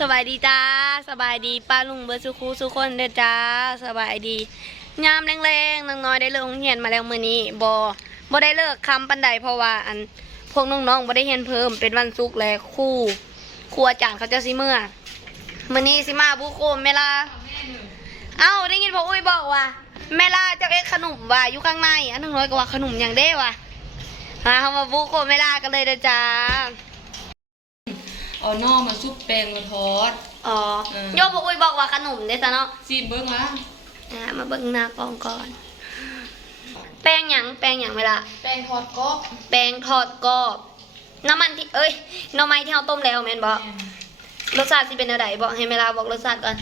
สบายดีจ้าสบายดีป้าลุงเบอร์สุคูสุคนเด้อจ้าสบายดียามแรงๆนางน้อยได้เลิกโรงเรียนมาแล้วมื้อนี้บ่บ่ได้เลิกคำปันใดเพราะว่าอันพวกน้องๆบ่ได้เรียนเพิ่มเป็นวันศุกร์และครู่ครูอาจารย์เขาจะสิเมื่อมื้อนี้สิมาบุโคมแม่ล่ะเอ้าได้ยินพ่ออุ้ยบอกว่าแม่ล่าเจ้าเอ็ดขนมว่าอยู่ข้างในอันนางน้อยก็ว่าขนมหยังเด้ว่ะหาเฮามาบุโคมแม่ล่ากันเลยเด้อจ้า เอานอกมาซุปแป้งมาทอด อ๋อเออ โยบอุ้ยบอกว่าขนมเด้ซะเนาะซีเบิ้งวะอ่ามาเบิ่งหน้ากล้องก่อน แป้งหยังแป้งหยังเวลา แป้งทอดกรอบแป้งทอดกรอบ น้ำมันที่เอ้ยหน่อไม้ที่เราต้มแล้วแม่นบอกรสชาติสิเป็นอะไรบอกให้เวลาบอกรสชาติก่อน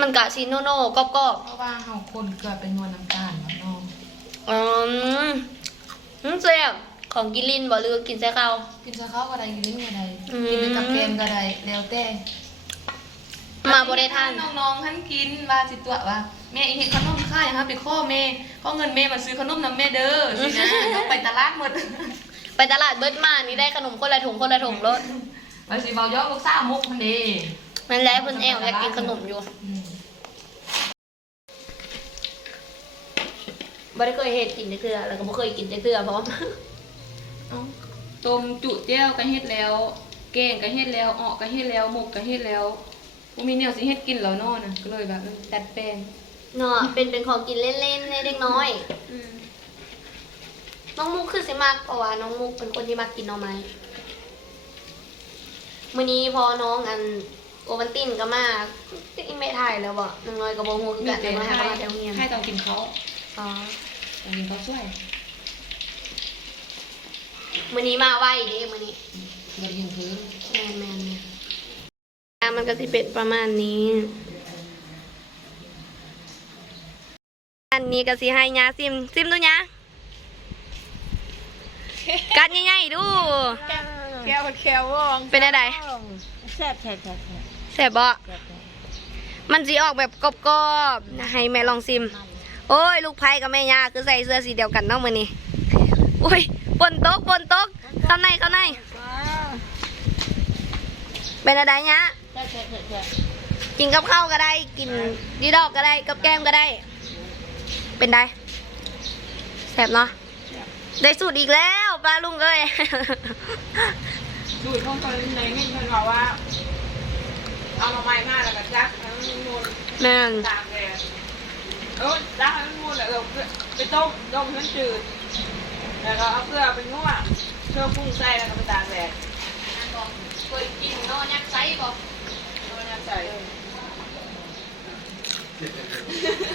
มันกะซีโนโน่กรอบเพราะว่าเฮาคนเกลือเป็นนวลน้ำตาลมันนอกๆอืมอืมเสียบ ของกินลินบอกหรือกินแซ่ข้าวกินซะข้าวก็ได้กินลิ้นก็ได้อืมกินไปกับแกมก็ได้แล้วแต่มาบ่ได้ทานน้องๆท่านกินว่าสิตัวว่าแม่อีเฮ็ดขนมค่ายครับไปข้อแม่ก็เงินแม่มาซื้อขนมนํแม่เด้อสินะต้องไปตลาดหมดไปตลาดเบิดมานี่ได้ขนมคนละถุงคนละถุงรถว่าสิเว้าย่อลูกสาวมุกมันเด้มันแล้วเพิ่นแอวอยากกินขนมอยู่อืมบ่ได้เคยเฮ็ดกินจักเทื่อแล้วก็บ่เคยกินจักเทื่อเพราะเอ้า ต้มจุแจ้วก็เฮ็ดแล้ว แกงก็เฮ็ดแล้วออกก็เฮ็ดแล้วหมกก็เฮ็ดแล้วบ่มีแนวสิเฮ็ดกินแล้วเนาะนะก็เลยแบบเออดัดแปลงเนาะเป็นเป็นของกินเล่นๆให้เด็กน้อยอืมน้องมุกคือสิมากเพราะว่าน้องมุกเป็นคนที่มักกินหน่อไม้มื้อนี้พอน้องอันโอวันตินก็มาที่ไม่ถ่ายแล้วบ่น้องน้อยก็บ่ฮู้คือมีกันแต่แต่ว่าให้ให้มาแต่โรงเรียนให้ต้องกินเขาอ๋อต้องกินเขาช่วย มื้อนี้มาไวเด้มื้อนี้อย่ากินพื้นแม่นแม่นแม่นอะมันก็สิเป็นประมาณนี้อันนี้ก็สิให้ยาซิมซิมดูยากัดง่ายๆดู แก้วแก้ววองเป็นอะไรแซ่บแซ่บแซ่บแซ่บแสบบ่มันสีออกแบบกรอบๆนะให้แม่ลองซิม โอ้ย ลูกไผ่กับแม่ยาคือใส่เสื้อสีเดียวกันเนาะมื้อนี้โอ้ย ฝนตกฝนตกเข้าในเข้าในเป็นอะไรเนี้ยแซ่บแซ่บแซ่บแซ่บกินกับข้าวก็ได้ กินดีดอกก็ได้ กับแก้มก็ได้ เป็นไดแสบเนาะได้สูตรอีกแล้วปลาลุงเอ้ยดูดเข้าไปในนี่มันบอกว่าเอามาใหม่มากแล้วก็จักทั้งนูนแม่นตากแดดเออจักทั้งนูนแล้วเราไปต้มต้มให้มันจืด แล้วก็เอาเกลือไปนวดเชื่อกุ้งใส่แล้วก็ไปตากแดดเคยกินเนาะยักษ์ไซบ่เอาน้ำใส่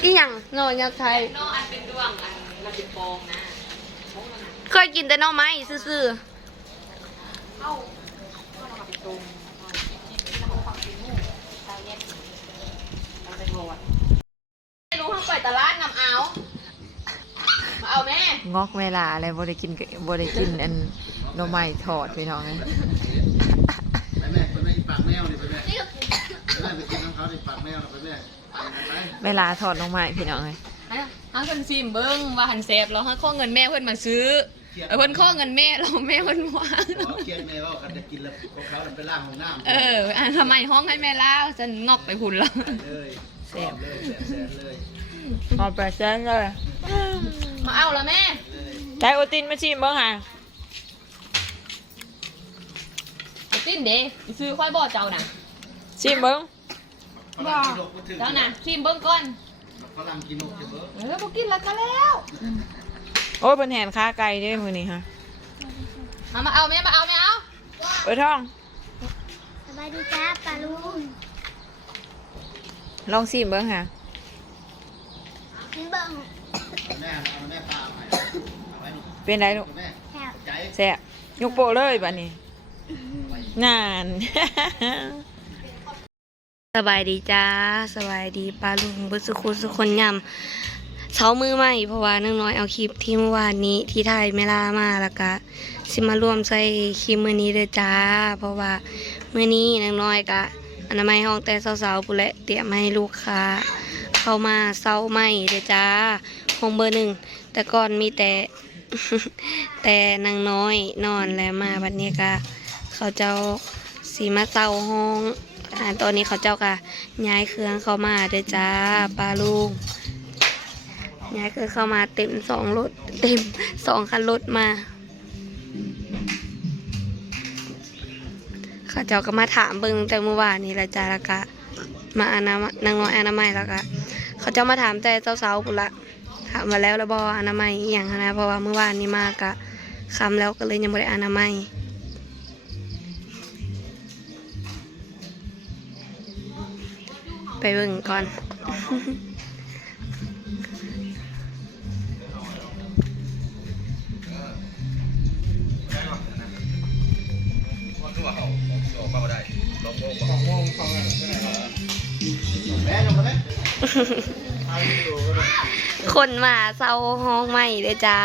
อีหยังเนาะยักษ์ไทยนอกอันเป็นดวงอันมันเป็นฟองนะเคยกินแต่หน่อไม้ซื่อเข้าเข้ามาเป็นตุ่มแล้วก็ฟังกินหมูตาเย็นเราไปทอด ๆรู้เขาไปตลาดน้ำเอามาเอาแม่ งอกเวลาอะไรบ่ได้กินบ่ได้กินอันหน่อไม้ทอดพี่น้องนะไปแม่ไปแม่ปากแมวดิไปแม่ไปแม่ไปกินน้ำเขาดิปากแมวไปแม่ไปเวลาทอดหน่อไม้พี่น้องเลยฮัเพิ่นซิมเบิ้งว่าหันเซฟแล้วฮัข้อเงินแม่เพิ่นมาซื้อเออเพิ่นข้อเงินแม่เราแม่เพิ่นวางเกียรแม่ว่าเขาจะกินแล้วของเขาไปล่างของน้ำเอออันทำไมห้องให้แม่เล่าจะงอกไปหุ่นแล้วเลยแสบเลยแสบเลยเอาไปแซนเลยมาเอาละแม่ ใช้โอตินมาชิมเบิ่งค่ะไอ้ติ้นเด้ซื้อค่อยบ่เจ้าน่ะชิมเบิ่งฝรั่งกินนกถึงเจ้าน่ะซิมเบิ้งก่อนฝรั่งกินนกจะเบิ้งเออบ่กินแล้วก็แล้วโอ้ยเป็นแหนค้าไก่เด้มื้อนี้ค่ะมามาเอาแม่มาเอาแม่เอาเอ้ยท้องสบายดีจ้าปลาลุงลองชิมเบิ่งค่ะเบิ่งแม่เอาแม่ปลาไป เอาไว้เป็นไรลูกแม่ใจแซ่บยกโปะเลยบัดนี้นานสบายดีจ้าสบายดีปลาลุงบุสุคุสุคนยำเช้ามือใหม่เพราะว่าน้องน้อยเอาคลิปที่เมื่อวานนี้ที่ถ่ายเมลามาแล้วก็สิมาร่วมใส่คลิปมื้อนี้เด้อจ้า เพราะว่ามื้อนี้น้องน้อยก็อนามัยห้องแต่เช้าๆปุนแหละเตรียมให้ลูกค้าเข้ามาเช้าใหม่เด้อจ้าห้องเบอร์หนึ่งแต่ก่อนมีแต่ แต่นางน้อยนอนแล้วมาบัดนี้ก็เขาเจ้าสีมาเซาห้องอ่าตอนนี้เขาเจ้าก็ย้ายเครื่องเข้ามาเด้อจ้าปลาลุงย้ายเครื่องเข้ามาเต็มสองรถเต็มสองคันรถมา เขาเจ้าก็มาถามเบิ่งแต่เมื่อวานนี้แหละจ้าล้วก็มาอานามนางน้อยอนามัยล้วก็เขาเจ้ามาถามแต่เช้าๆปุ่นละ มมาแล้วแล้วบออนามัยอหย่างนะเพราะว่าเมื่อวานนี้มากะคำแล้วก็เลยยังไม่ได้อนามัยไปเบิ่งก่อน แม่ลงมาไหม คนมาเศร้าห้องใหม่เลยจ้า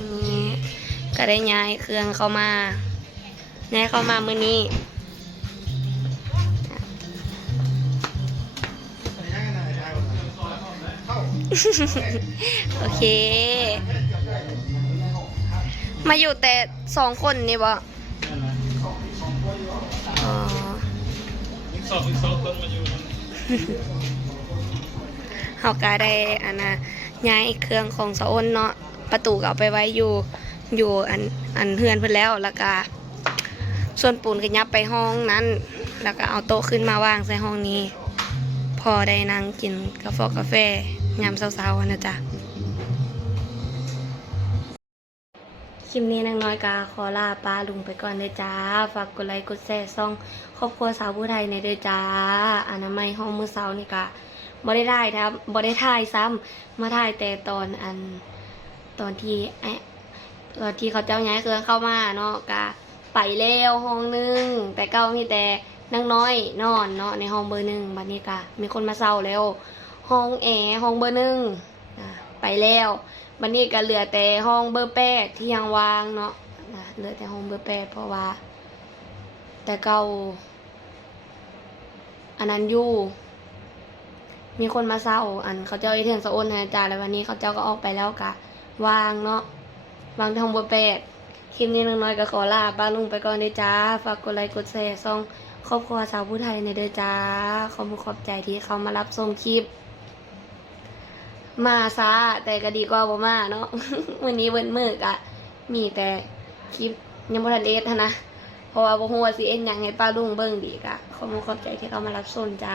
นี่ก็ได้ย้ายเครื่องเข้ามาย้ายเข้ามามื้อนี้โอเค มาอยู่แต่สองคนนี่บ่อ๋อ เฮาก็ได้อันน่ะย้ายเครื่องของสะอ้นเนาะประตูก็เอาไปไว้อยู่อยู่อันอันเฮือนเพิ่นแล้วแล้วก็ส่วนปูนก็ยับไปห้องนั้น แล้วก็เอาโต๊ะขึ้นมาวางใส่ห้องนี้ พอได้นั่งกินกาแฟกาแฟยามเช้าๆนะจ๊ะ คลิปนี้นางน้อยกาขอลาป้าลุงไปก่อนเลยจ้า ฝากกดไลค์กดแชร์ซ่อง ครอบครัวสาวผู้ไทยในเด้อจ้าอนามัยห้องมือเสานี่กะบ่ได้ถ่ายครับบ่ได้ถ่ายซ้ำมาถ่ายแต่ตอนอันตอนที่ไอตอนที่เขาเจ้าย้ายเครื่องเข้ามาเนาะกะไปแล้วห้องหนึง แต่เก่ามีแต่นางน้อยนอนเนาะในห้องเบอร์หนึ่งบัดนี้กะมีคนมาเศร้าแล้ว ห้องแอร์ห้องเบอร์หนึ่งไปแล้ว บัดนี้ก็เหลือแต่ห้องเบอร์แปดที่ยังวางเนาะนะเหลือแต่ห้องเบอร์แปดเพราะว่า แต่เก่าอันนั้นอยู่ มีคนมาเศร้า อันเขาเจ้าไอเทียนสะอ้นให้อาจารย์แล้ววันนี้เขาเจ้าก็ออกไปแล้วกะวางเนาะวางทองเบอร์แปดคลิปนี้น้อยๆก็ขอลาป้าลุงไปก่อนเด้อจ้า ฝากกดไลค์กดแชร์ซ่องครอบครัวสาวผู้ไทยในเด้อจ้าขอบคุณขอบใจที่เขามารับชมคลิป มาซาแต่ก็ดีกว่าบ่มาเนาะวันนี้เว้นมือกะมีแต่คลิปยังบ่ทันเอสนะเพราะว่าบ่ฮู้ว่าสิเอ็นหยังให้ป้าลุงเบิ่งดีกะขอบคุณขอบใจที่เขามารับชมจ้า